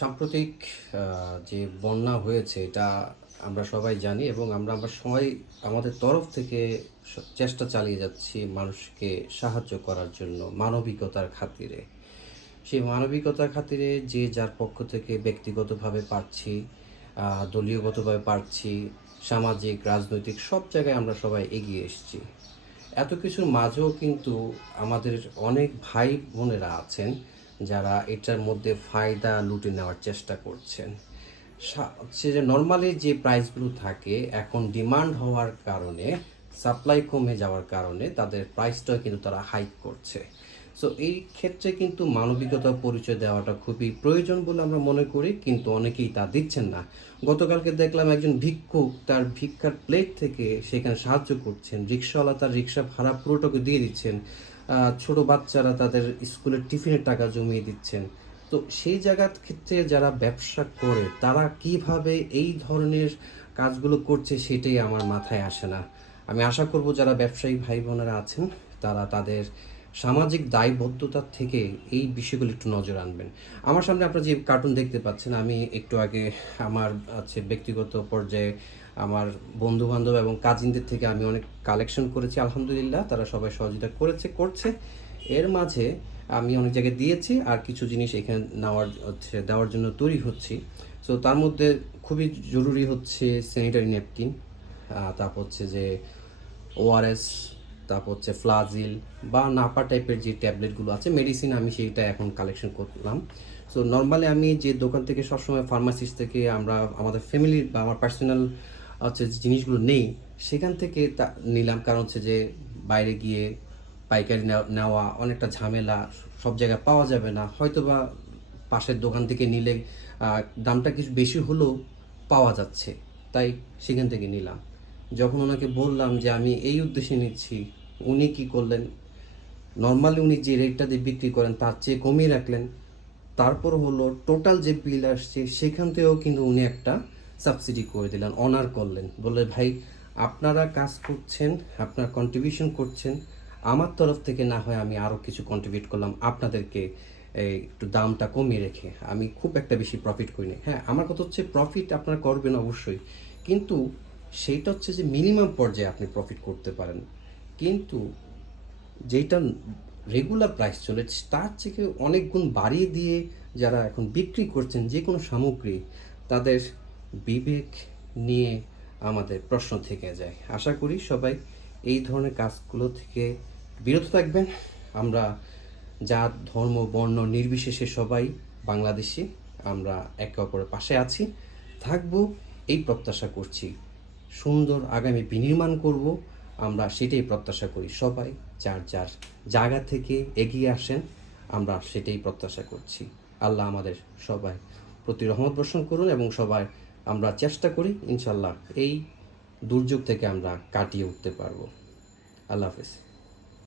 সাম্প্রতিক যে বন্যা হয়েছে এটা আমরা সবাই জানি এবং আমরা সবাই আমাদের তরফ থেকে চেষ্টা চালিয়ে যাচ্ছি মানুষকে সাহায্য করার জন্য মানবিকতার খাতিরে। সেই মানবিকতার খাতিরে যে যার পক্ষ থেকে ব্যক্তিগতভাবে পারছি, দলীয়গতভাবে পারছি, সামাজিক, রাজনৈতিক সব জায়গায় আমরা সবাই এগিয়ে এসেছি। এত কিছুর মাঝেও কিন্তু আমাদের অনেক ভাই বোনেরা আছেন যারা এটার মধ্যে ফায়দা লুটে নেওয়ার চেষ্টা করছেন। হচ্ছে যে নর্মালি যে প্রাইসগুলো থাকে এখন ডিমান্ড হওয়ার কারণে, সাপ্লাই কমে যাওয়ার কারণে তাদের প্রাইসটাও কিন্তু তারা হাইক করছে। সো এই ক্ষেত্রে কিন্তু মানবিকতার পরিচয় দেওয়াটা খুবই প্রয়োজন বলে আমরা মনে করি, কিন্তু অনেকেই তা দিচ্ছেন না। গতকালকে দেখলাম একজন ভিক্ষুক তার ভিক্ষার প্লেট থেকে সেখানে সাহায্য করছেন, রিক্সাওয়ালা তার রিক্সা ভাড়া পুরোটাকে দিয়ে দিচ্ছেন, ছোট বাচ্চারা তাদের স্কুলের টিফিনের টাকা জমিয়ে দিচ্ছেন। তো সেই জায়গার ক্ষেত্রে যারা ব্যবসা করে তারা কিভাবে এই ধরনের কাজগুলো করছে সেটাই আমার মাথায় আসে না। আমি আশা করব যারা ব্যবসায়ী ভাই বোনেরা আছেন তারা তাদের সামাজিক দায়বদ্ধতার থেকে এই বিষয়গুলো একটু নজর আনবেন। আমার সামনে আপনারা যে কার্টুন দেখতে পাচ্ছেন, আমি একটু আগে আমার ব্যক্তিগত পর্যায়ে আমার বন্ধু বান্ধব এবং কাজিনদের থেকে আমি অনেক কালেকশন করেছি, আলহামদুলিল্লাহ তারা সবাই সহযোগিতা করছে। এর মাঝে আমি অনেক জায়গায় দিয়েছি আর কিছু জিনিস এখানে দেওয়ার জন্য তৈরি হচ্ছি। সো তার মধ্যে খুবই জরুরি হচ্ছে স্যানিটারি ন্যাপকিন, তারপর হচ্ছে যে ওআরএস, তারপর হচ্ছে ফ্লাজিল বা নাপা টাইপের যে ট্যাবলেটগুলো আছে মেডিসিন, আমি সেইটা এখন কালেকশন করলাম। সো নর্মালি আমি যে দোকান থেকে সবসময় ফার্মাসিস্ট থেকে আমরা আমাদের ফ্যামিলির বা আমার পার্সোনাল যে জিনিসগুলো নেই সেখান থেকে তা নিলাম, কারণ হচ্ছে যে বাইরে গিয়ে পাইকারি নেওয়া অনেকটা ঝামেলা, সব জায়গায় পাওয়া যাবে না, হয়তো বা পাশের দোকান থেকে নিলে দামটা কিছু বেশি হলেও পাওয়া যাচ্ছে, তাই সেখান থেকে নিলাম। যখন ওনাকে বললাম যে আমি এই উদ্দেশ্যে নিচ্ছি, উনি কি করলেন, নর্মালি উনি যে রেটটা দিয়ে বিক্রি করেন তার চেয়ে কমিয়ে রাখলেন। তারপর হলো টোটাল যে বিল আসছে সেখান থেকেও কিন্তু উনি একটা সাবসিডি করে দিলেন, অনার করলেন, বলে ভাই আপনারা কাজ করছেন, আপনারা কন্ট্রিবিউশন করছেন, আমার তরফ থেকে না হয় আমি আরও কিছু কন্ট্রিবিউট করলাম আপনাদেরকে একটু দামটা কমিয়ে রেখে, আমি খুব একটা বেশি প্রফিট করিনি। হ্যাঁ, আমার কথা হচ্ছে প্রফিট আপনারা করবেন অবশ্যই, কিন্তু সেইটা হচ্ছে যে মিনিমাম পর্যায়ে আপনি প্রফিট করতে পারেন, কিন্তু যেটা রেগুলার প্রাইস চলে তার থেকে অনেক গুণ বাড়িয়ে দিয়ে যারা এখন বিক্রি করছেন যে কোনো সামগ্রী, তাদের বিবেক নিয়ে আমাদের প্রশ্ন থেকে যায়। আশা করি সবাই এই ধরনের কাজগুলো থেকে বিরত থাকবেন। আমরা জাত ধর্ম বর্ণ নির্বিশেষে সবাই বাংলাদেশি, আমরা একে অপরের পাশে আছি, থাকবো, এই প্রত্যাশা করছি। সুন্দর আগামী বিনির্মাণ করব, আমরা সেটাই প্রত্যাশা করি। সবাই যার যার জায়গা থেকে এগিয়ে আসেন, আমরা সেটাই প্রত্যাশা করছি। আল্লাহ আমাদের সবাই প্রতি রহমত বর্ষণ করুন এবং সবাই আমরা চেষ্টা করি ইনশাল্লাহ এই দুর্যোগ থেকে আমরা কাটিয়ে উঠতে পারবো। আল্লাহ হাফেজ।